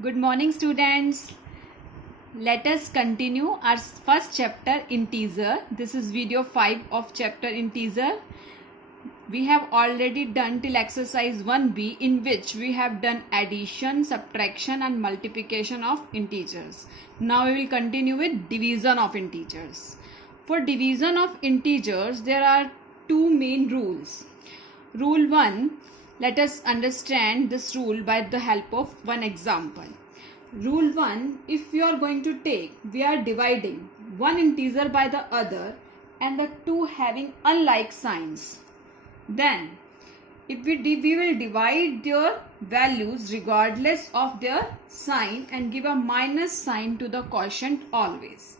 Good morning, students. Let us continue our first chapter, integer. This is video 5 of chapter integer. We have already done till exercise 1b, in which we have done addition, subtraction and multiplication of integers. Now we will continue with division of integers. For division of integers, there are two main rules. Rule 1. Let us understand this rule by the help of one example. Rule 1. If we are going to take, we are dividing one integer by the other and the two having unlike signs. Then, if we will divide their values regardless of their sign and give a minus sign to the quotient always.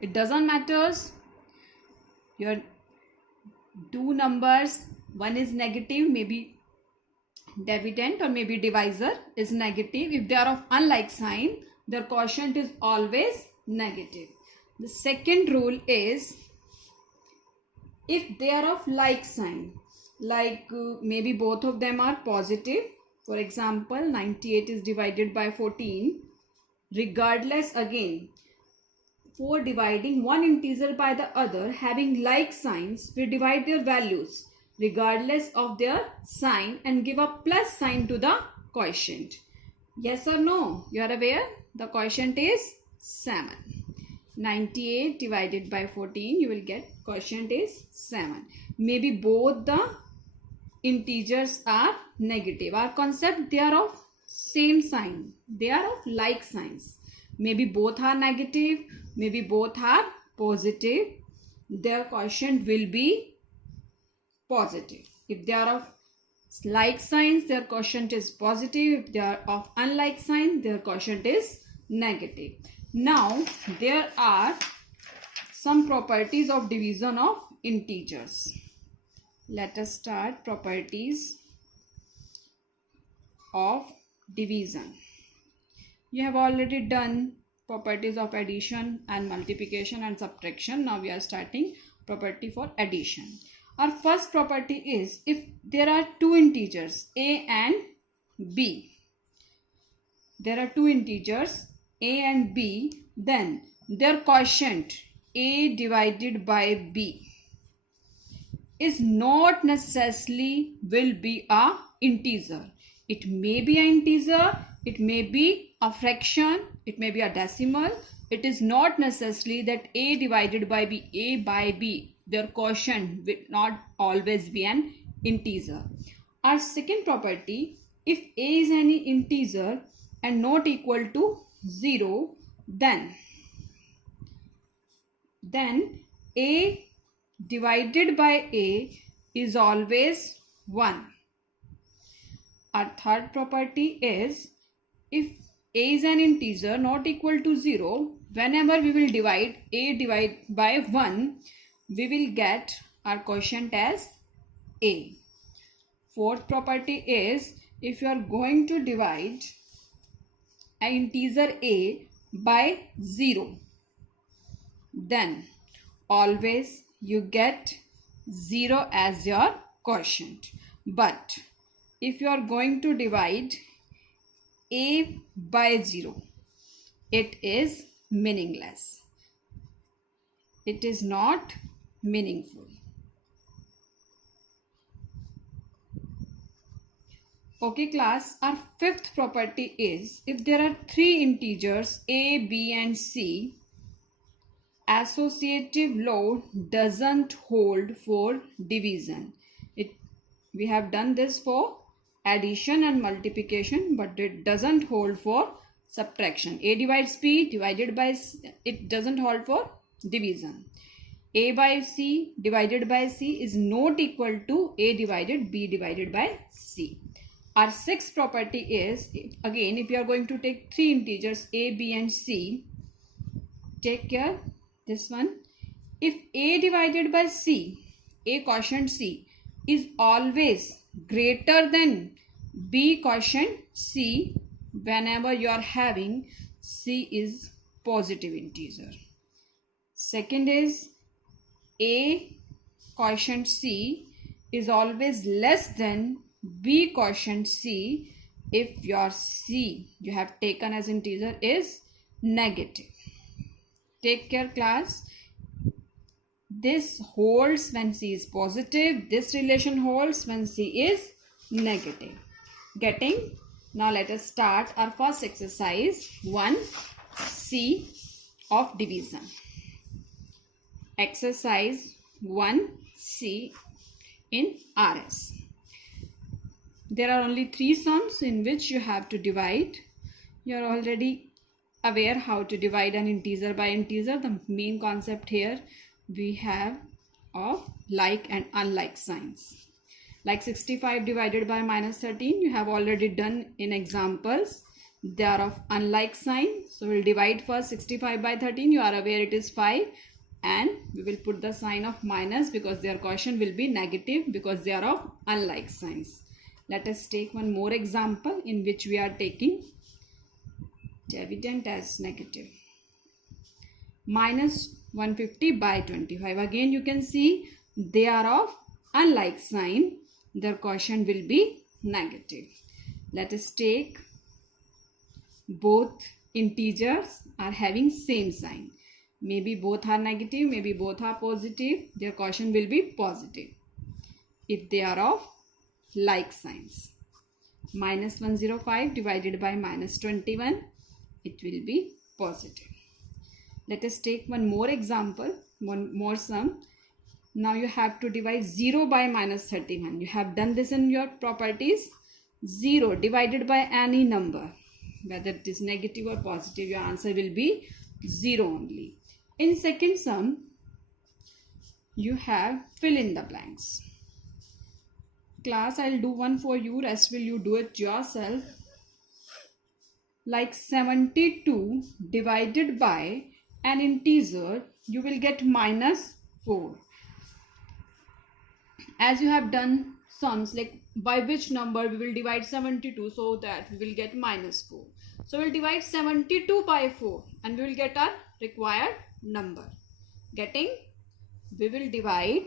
It doesn't matter. Your two numbers, one is negative, maybe dividend or maybe divisor is negative. If they are of unlike sign, their quotient is always negative. The second rule is if they are of like sign, like maybe both of them are positive. For example, 98 is divided by 14. Regardless, again, for dividing one integer by the other having like signs, we divide their values regardless of their sign and give a plus sign to the quotient. Yes or no? You are aware? The quotient is 7. 98 divided by 14, you will get quotient is 7. Maybe both the integers are negative. Our concept, they are of same sign. They are of like signs. Maybe both are negative, maybe both are positive. Their quotient will be positive. If they are of like signs, their quotient is positive. If they are of unlike sign, their quotient is negative. Now, there are some properties of division of integers. Let us start properties of division. You have already done properties of addition and multiplication and subtraction. Now we are starting property for addition. Our first property is if there are two integers a and b. There are two integers a and b, then their quotient a divided by b is not necessarily will be a integer. It may be an integer, it may be a fraction, it may be a decimal. It is not necessarily that a divided by b, a by b, their quotient will not always be an integer. Our second property, if a is any integer and not equal to 0, then a divided by a is always 1. Our third property is if a is an integer not equal to 0, whenever we will divide a divided by 1, we will get our quotient as a. Fourth property is if you are going to divide an integer a by 0, then always you get 0 as your quotient. But if you are going to divide a by 0, it is meaningless. It is not meaningful. Okay class, our fifth property is if there are three integers a, b and c, associative law doesn't hold for division. We have done this for addition and multiplication, but it doesn't hold for subtraction. A divides b divided by c, it doesn't hold for division. A by c divided by c is not equal to a divided b divided by c. Our sixth property is, again, if you are going to take three integers a, b and c, take care this one. If a divided by c, a quotient c, is always greater than b quotient c, whenever you are having c is positive integer. Second is a quotient c is always less than b quotient c if your C you have taken as integer is negative. Take care class. This holds when C is positive. This relation holds when C is negative. Getting? Now let us start our first exercise 1C of division. Exercise 1C in RS. There are only 3 sums in which you have to divide. You are already aware how to divide an integer by integer. The main concept here we have of like and unlike signs. Like 65 divided by minus 13, you have already done in examples. They are of unlike sign. So we'll divide first 65 by 13. You are aware it is 5. And we will put the sign of minus because their quotient will be negative because they are of unlike signs. Let us take one more example in which we are taking dividend as negative. Minus 150 by 25. Again you can see they are of unlike sign. Their quotient will be negative. Let us take both integers are having same sign. Maybe both are negative, maybe both are positive. Their quotient will be positive if they are of like signs. Minus 105 divided by minus 21, it will be positive. Let us take one more example, one more sum. Now you have to divide 0 by minus 31. You have done this in your properties. 0 divided by any number, whether it is negative or positive, your answer will be 0 only. In second sum, you have fill in the blanks. Class, I'll do one for you, rest will you do it yourself. Like 72 divided by an integer, you will get minus 4. As you have done sums like by which number we will divide 72 so that we will get minus 4. So we will divide 72 by 4 and we will get our required number. Getting? We will divide,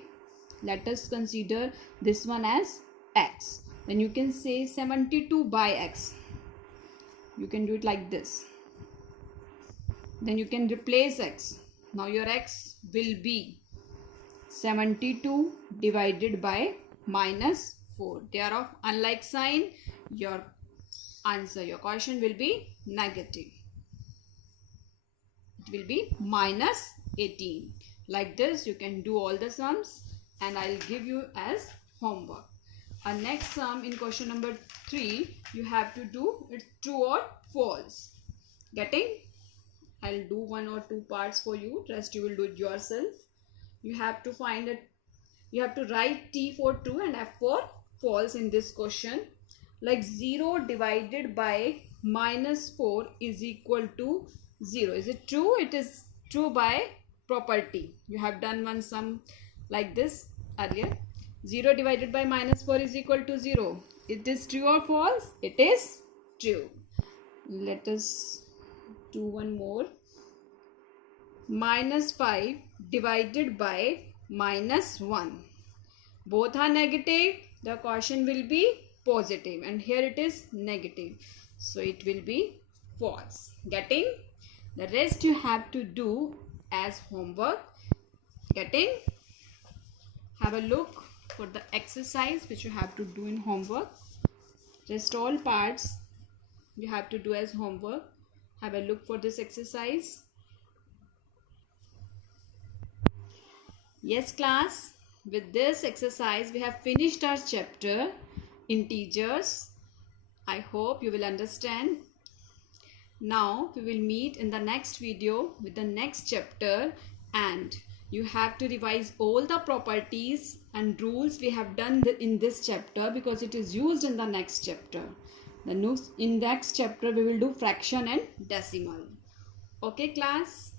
let us consider this one as x. Then you can say 72 by x. You can do it like this. Then you can replace x. Now your x will be 72 divided by minus 4. They are of unlike sign. Your answer, your quotient will be negative. It will be minus 18. Like this, you can do all the sums and I'll give you as homework. Our next sum in question number 3, you have to do it's true or false. Getting? I'll do 1 or 2 parts for you. Rest you will do it yourself. You have to find it. You have to write T for true and F for false in this question. Like 0 divided by minus 4 is equal to 0. Is it true? It is true by property. You have done one sum like this earlier. 0 divided by minus 4 is equal to 0. It is true or false? It is true. Let us do one more. Minus 5 divided by minus 1. Both are negative. The quotient will be positive and here it is negative. So it will be false. Getting? The rest you have to do as homework. Getting? Have a look for the exercise which you have to do in homework. Just all parts you have to do as homework. Have a look for this exercise. Yes class, with this exercise we have finished our chapter integers. I hope you will understand. Now we will meet in the next video with the next chapter and you have to revise all the properties and rules we have done in this chapter because it is used in the next chapter. In next chapter we will do fraction and decimal. Okay class.